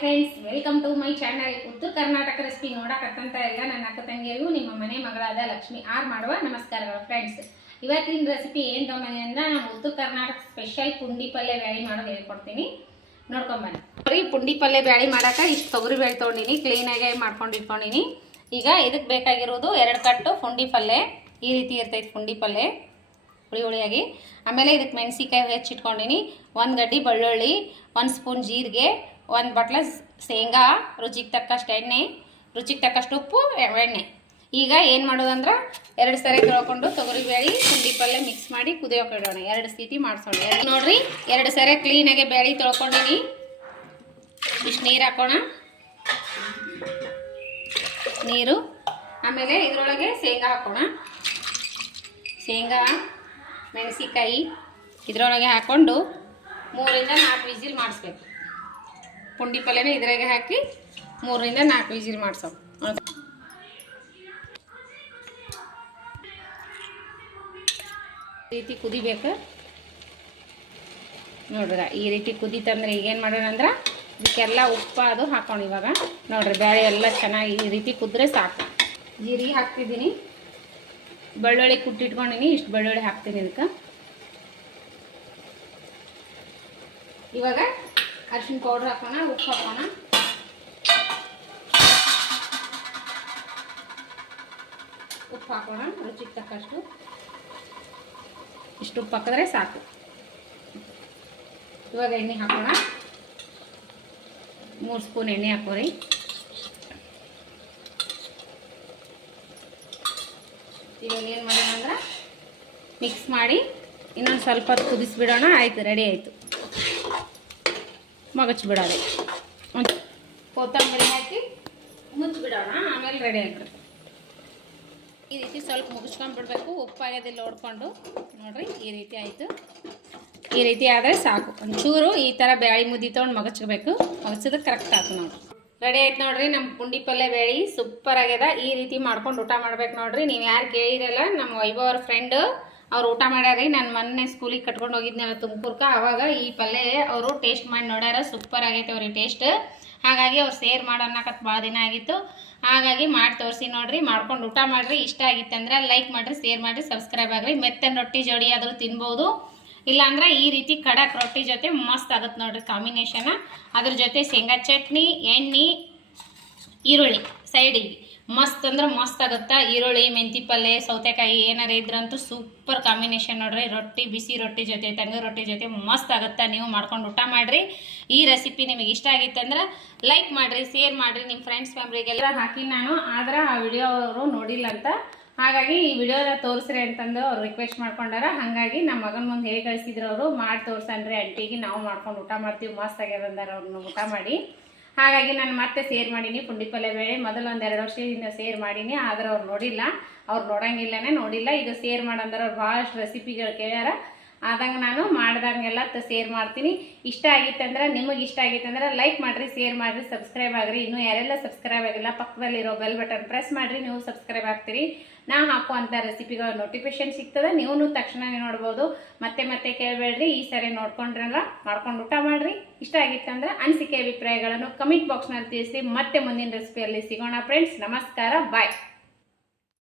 Friends, welcome to my channel. Uttara Karnataka recipe ನೋಡಕತ್ತಂತ ಎಲ್ಲ ನನ್ನ ಅಕ್ಕ ತಂಗಿಯರಿಗೂ ನಿಮ್ಮ ಮನೆ ಮಗಳಾದ ಲಕ್ಷ್ಮಿ ಆರ್ ಮಾಡುವ ನಮಸ್ಕಾರಗಳು. ಫ್ರೆಂಡ್ಸ್, ಇವತ್ತಿನ ರೆಸಿಪಿ ಏನು ತೊಗೊಂಬಂದಿ ಅಂದ್ರೆ ನಾನು ಉತ್ತರ ಕರ್ನಾಟಕ ಸ್ಪೆಷಲ್ ಪುಂಡಿ ಪಲ್ಯ ಬ್ಯಾಳಿ ಮಾಡೋದು ಹೇಳ್ಕೊಡ್ತೀನಿ. ನೋಡ್ಕೊಂಬನ್ನಿ. ಬರೀ ಪುಂಡಿ ಪಲ್ಯ ಬ್ಯಾಳಿ ಮಾಡೋಕೆ ಇಷ್ಟು ತೊಗರಿ ಬೇಳೆ ತೊಗೊಂಡಿನಿ, ಕ್ಲೀನಾಗಿ ಮಾಡ್ಕೊಂಡು ಇಟ್ಕೊಂಡಿನಿ. ಈಗ ಇದಕ್ಕೆ ಬೇಕಾಗಿರೋದು 2 ಕಟ್ಟು ಪುಂಡಿ ಪಲ್ಯ. ಈ ರೀತಿ ಇರ್ತೈತೆ ಪುಂಡಿ ಪಲ್ಯ, ಹುಳಿ ಹುಳಿಯಾಗಿ. ಆಮೇಲೆ ಇದಕ್ಕೆ ಮೆಣಸಿಕಾಯಿ ಹೆಚ್ಚಿಟ್ಕೊಂಡಿನಿ, 1 ಗಡ್ಡಿ ಬೆಳ್ಳುಳ್ಳಿ, 1 ಸ್ಪೂನ್ ಜೀರಿಗೆ, 1 ಬಟ್ಲ ಶೇಂಗಾ, ರುಚಿಗೆ ತಕ್ಕಷ್ಟು ಎಣ್ಣೆ, ರುಚಿಗೆ ತಕ್ಕಷ್ಟು ಉಪ್ಪು, ಎಣ್ಣೆ. ಈಗ ಏನು ಮಾಡೋದಂದ್ರೆ 2 ಸರಿ ತೊಳ್ಕೊಂಡು ತೊಗರಿ ಬೇಳೆ ಪುಂಡಿ ಪಲ್ಯ ಮಿಕ್ಸ್ ಮಾಡಿ ಕುದಿಯೋಕೆ ಇಡೋಣ. 2 ಸೀಟಿ ಮಾಡಿಸೋಣ. ನೋಡ್ರಿ, 2 ಸರಿ ಕ್ಲೀನಾಗಿ ಬೇಳೆ ತೊಳ್ಕೊಂಡಿನಿ. ಇಷ್ಟು ನೀರು ಹಾಕೋಣ, ನೀರು. ಆಮೇಲೆ ಇದರೊಳಗೆ ಶೇಂಗಾ ಹಾಕೋಣ. ಶೇಂಗಾ, ಮೆಣಸಿಕಾಯಿ ಇದರೊಳಗೆ ಹಾಕ್ಕೊಂಡು 3 ರಿಂದ 4 ವಿಸಿಲ್ ಮಾಡಿಸ್ಬೇಕು. ಪುಂಡಿ ಪಲ್ಯನ ಇದ್ರಾಗೆ ಹಾಕಿ 3 ರಿಂದ 4 ವಿಸಿಲ್ ಮಾಡಿಸೋ. ಈ ರೀತಿ ಕುದಿಬೇಕು ನೋಡ್ರಿ. ಈ ರೀತಿ ಕುದೀತಂದ್ರೆ ಈಗೇನು ಮಾಡೋಣ ಅಂದ್ರೆ ಇದಕ್ಕೆಲ್ಲ ಉಪ್ಪು ಅದು ಹಾಕೋಣ. ಇವಾಗ ನೋಡ್ರಿ, ಬೇಳೆ ಎಲ್ಲ ಚೆನ್ನಾಗಿ ಈ ರೀತಿ ಕುದ್ರೆ ಸಾಕು. ಜೀರಿಗೆ ಹಾಕ್ತಿದ್ದೀನಿ, ಬೆಳ್ಳುಳ್ಳಿ ಕುಟ್ಟಿಟ್ಕೊಂಡಿನಿ, ಇಷ್ಟು ಬೆಳ್ಳುಳ್ಳಿ ಹಾಕ್ತೀನಿ ಇದಕ್ಕೆ. ಇವಾಗ ಅರಿಶಿನ ಪೌಡ್ರ್ ಹಾಕೋಣ, ಉಪ್ಪು ಹಾಕೋಣ. ಉಪ್ಪು ಹಾಕೋಣ ರುಚಿಗೆ ತಕ್ಕಷ್ಟು. ಇಷ್ಟು ಉಪ್ಪು ಹಾಕಿದ್ರೆ ಸಾಕು. ಇವಾಗ ಎಣ್ಣೆ ಹಾಕೋಣ, 3 ಸ್ಪೂನ್ ಎಣ್ಣೆ ಹಾಕೋರಿ. ಇವಾಗ ಏನು ಮಾಡೋಣ ಅಂದ್ರೆ ಮಿಕ್ಸ್ ಮಾಡಿ ಇನ್ನೊಂದು ಸ್ವಲ್ಪ ಹೊತ್ತು ಕುದಿಸ್ಬಿಡೋಣ. ಆಯಿತು, ರೆಡಿ ಆಯಿತು. ಮಗಚ್ಬಿಡೋದು, ಕೊತ್ತಂಬರಿ ಹಾಕಿ ಮುಚ್ಚಿಬಿಡೋಣ. ಆಮೇಲೆ ರೆಡಿ ಆಗಿಬಿಡುತ್ತೆ. ಈ ರೀತಿ ಸ್ವಲ್ಪ ಮುಗಿಸ್ಕೊಂಡ್ಬಿಡ್ಬೇಕು. ಉಪ್ಪಾಗೋದಿಲ್ಲ ನೋಡ್ಕೊಂಡು. ನೋಡಿರಿ, ಈ ರೀತಿ ಆಯಿತು. ಈ ರೀತಿ ಆದರೆ ಸಾಕು. ಒಂಚೂರು ಈ ಥರ ಬ್ಯಾಳಿ ಮುದ್ದೆ ತೊಗೊಂಡು ಮಗಚ್ಬೇಕು. ಮಗಚಿದ್ರೆ ಕರೆಕ್ಟ್ ಆಯ್ತು ನೋಡಿರಿ. ರೆಡಿ ಆಯ್ತು ನೋಡ್ರಿ, ನಮ್ಮ ಪುಂಡಿ ಪಲ್ಯ ಬೇಳೆ ಸೂಪರ್ ಆಗ್ಯದ. ಈ ರೀತಿ ಮಾಡ್ಕೊಂಡು ಊಟ ಮಾಡ್ಬೇಕು ನೋಡ್ರಿ. ನೀವು ಯಾರು ಕೇಳಿರಲ್ಲ, ನಮ್ಮ ವೈಭವ್ ಅವ್ರ ಫ್ರೆಂಡ್ ಅವ್ರು ಊಟ ಮಾಡ್ಯಾರಿ. ನಾನು ಮೊನ್ನೆ ಸ್ಕೂಲಿಗೆ ಕಟ್ಕೊಂಡು ಹೋಗಿದ್ನಲ್ಲ ತುಮಕೂರ್ಗೆ, ಆವಾಗ ಈ ಪಲ್ಯ ಅವರು ಟೇಸ್ಟ್ ಮಾಡಿ ನೋಡ್ಯಾರ. ಸೂಪರ್ ಆಗೈತೆ ಅವ್ರಿಗೆ ಟೇಸ್ಟ್. ಹಾಗಾಗಿ ಅವ್ರು ಶೇರ್ ಮಾಡೋಣಕತ್ತು ಭಾಳ ದಿನ ಆಗಿತ್ತು. ಹಾಗಾಗಿ ಮಾಡಿ ತೋರಿಸಿ ನೋಡ್ರಿ. ಮಾಡ್ಕೊಂಡು ಊಟ ಮಾಡಿರಿ. ಇಷ್ಟ ಆಗಿತ್ತಂದ್ರೆ ಲೈಕ್ ಮಾಡಿರಿ, ಶೇರ್ ಮಾಡಿರಿ, ಸಬ್ಸ್ಕ್ರೈಬ್ ಆಗಿರಿ. ಮೆತ್ತನ ರೊಟ್ಟಿ ಜೋಡಿ ಆದರೂ ತಿನ್ಬೋದು. ಇಲ್ಲಾಂದ್ರೆ ಈ ರೀತಿ ಖಡಕ್ ರೊಟ್ಟಿ ಜೊತೆ ಮಸ್ತ್ ಆಗುತ್ತೆ ನೋಡ್ರಿ ಕಾಂಬಿನೇಷನ್. ಅದ್ರ ಜೊತೆ ಶೇಂಗಾ ಚಟ್ನಿ, ಎಣ್ಣೆ, ಈರುಳ್ಳಿ ಸೈಡಿಗೆ ಮಸ್ತ್ ಅಂದ್ರೆ ಮಸ್ತ್ ಆಗುತ್ತೆ. ಈರುಳ್ಳಿ, ಮೆಂತಿ ಪಲ್ಯ, ಸೌತೆಕಾಯಿ ಏನಾರ ಇದ್ರಂತೂ ಸೂಪರ್ ಕಾಂಬಿನೇಷನ್ ನೋಡ್ರಿ. ರೊಟ್ಟಿ, ಬಿಸಿ ರೊಟ್ಟಿ ಜೊತೆ, ತಂಗಿ ರೊಟ್ಟಿ ಜೊತೆ ಮಸ್ತ್ ಆಗುತ್ತೆ. ನೀವು ಮಾಡ್ಕೊಂಡು ಊಟ ಮಾಡಿರಿ. ಈ ರೆಸಿಪಿ ನಿಮಗೆ ಇಷ್ಟ ಆಗಿತ್ತಂದ್ರೆ ಲೈಕ್ ಮಾಡಿರಿ, ಶೇರ್ ಮಾಡಿರಿ, ನಿಮ್ಮ ಫ್ರೆಂಡ್ಸ್ ಫ್ಯಾಮ್ಲಿಗೆಲ್ಲ ಹಾಕಿ. ನಾನು ಆದ್ರೆ ಆ ವಿಡಿಯೋ ಅವರು ನೋಡಿಲ್ಲ ಅಂತ, ಹಾಗಾಗಿ ಈ ವಿಡಿಯೋನ ತೋರಿಸ್ರಿ ಅಂತಂದು ಅವ್ರು ರಿಕ್ವೆಸ್ಟ್ ಮಾಡ್ಕೊಂಡಾರ. ಹಾಗಾಗಿ ನಮ್ಮ ಮಗನ ಮುಂದೆ ಹೇಳಿ ಕಳಿಸಿದ್ರು ಅವರು. ಮಾಡಿ ತೋರ್ಸನ್ರಿ ಆಂಟಿಗೆ, ನಾವು ಮಾಡ್ಕೊಂಡು ಊಟ ಮಾಡ್ತೀವಿ, ಮಸ್ತ್ ಆಗ್ಯದಂದಾರ ಅವ್ರನ್ನ ಊಟ ಮಾಡಿ. ಹಾಗಾಗಿ ನಾನು ಮತ್ತೆ ಶೇರ್ ಮಾಡೀನಿ ಪುಂಡಿ ಪಲ್ಯ ಬೇಳೆ. ಮೊದಲು 1-2 ವರ್ಷದಿಂದ ಶೇರ್ ಮಾಡೀನಿ, ಆದ್ರೆ ಅವ್ರು ನೋಡಿಲ್ಲ. ಅವ್ರು ನೋಡಂಗಿಲ್ಲನೇ ನೋಡಿಲ್ಲ. ಇದು ಶೇರ್ ಮಾಡಂದ್ರೆ ಅವ್ರು ಭಾಳಷ್ಟು ರೆಸಿಪಿಗಳು ಕೇಳ್ಯಾರ. ಆದಂಗೆ ನಾನು ಮಾಡ್ದಂಗೆಲ್ಲ ಶೇರ್ ಮಾಡ್ತೀನಿ. ಇಷ್ಟ ಆಗಿತ್ತಂದ್ರೆ, ನಿಮಗೆ ಇಷ್ಟ ಆಗಿತ್ತಂದ್ರೆ ಲೈಕ್ ಮಾಡಿರಿ, ಶೇರ್ ಮಾಡಿರಿ, ಸಬ್ಸ್ಕ್ರೈಬ್ ಆಗಿರಿ. ಇನ್ನೂ ಯಾರೆಲ್ಲ ಸಬ್ಸ್ಕ್ರೈಬ್ ಆಗಿಲ್ಲ ಪಕ್ಕದಲ್ಲಿರೋ ಬೆಲ್ ಬಟನ್ ಪ್ರೆಸ್ ಮಾಡಿರಿ, ನೀವು ಸಬ್ಸ್ಕ್ರೈಬ್ ಆಗ್ತೀರಿ. ನಾ ಹಾಕುವಂಥ ರೆಸಿಪಿಗಳ ನೋಟಿಫಿಕೇಶನ್ ಸಿಗ್ತದೆ, ನೀವು ತಕ್ಷಣವೇ ನೋಡ್ಬೋದು. ಮತ್ತೆ ಕೇಳಬೇಡ್ರಿ. ಈ ಸರಿ ನೋಡ್ಕೊಂಡ್ರಲ್ಲ, ಮಾಡ್ಕೊಂಡು ಊಟ ಮಾಡಿರಿ. ಇಷ್ಟ ಆಗಿತ್ತಂದ್ರೆ ಅನಿಸಿಕೆ ಅಭಿಪ್ರಾಯಗಳನ್ನು ಕಮೆಂಟ್ ಬಾಕ್ಸ್ನಲ್ಲಿ ತಿಳಿಸಿ. ಮತ್ತೆ ಮುಂದಿನ ರೆಸಿಪಿಯಲ್ಲಿ ಸಿಗೋಣ ಫ್ರೆಂಡ್ಸ್. ನಮಸ್ಕಾರ, ಬಾಯ್.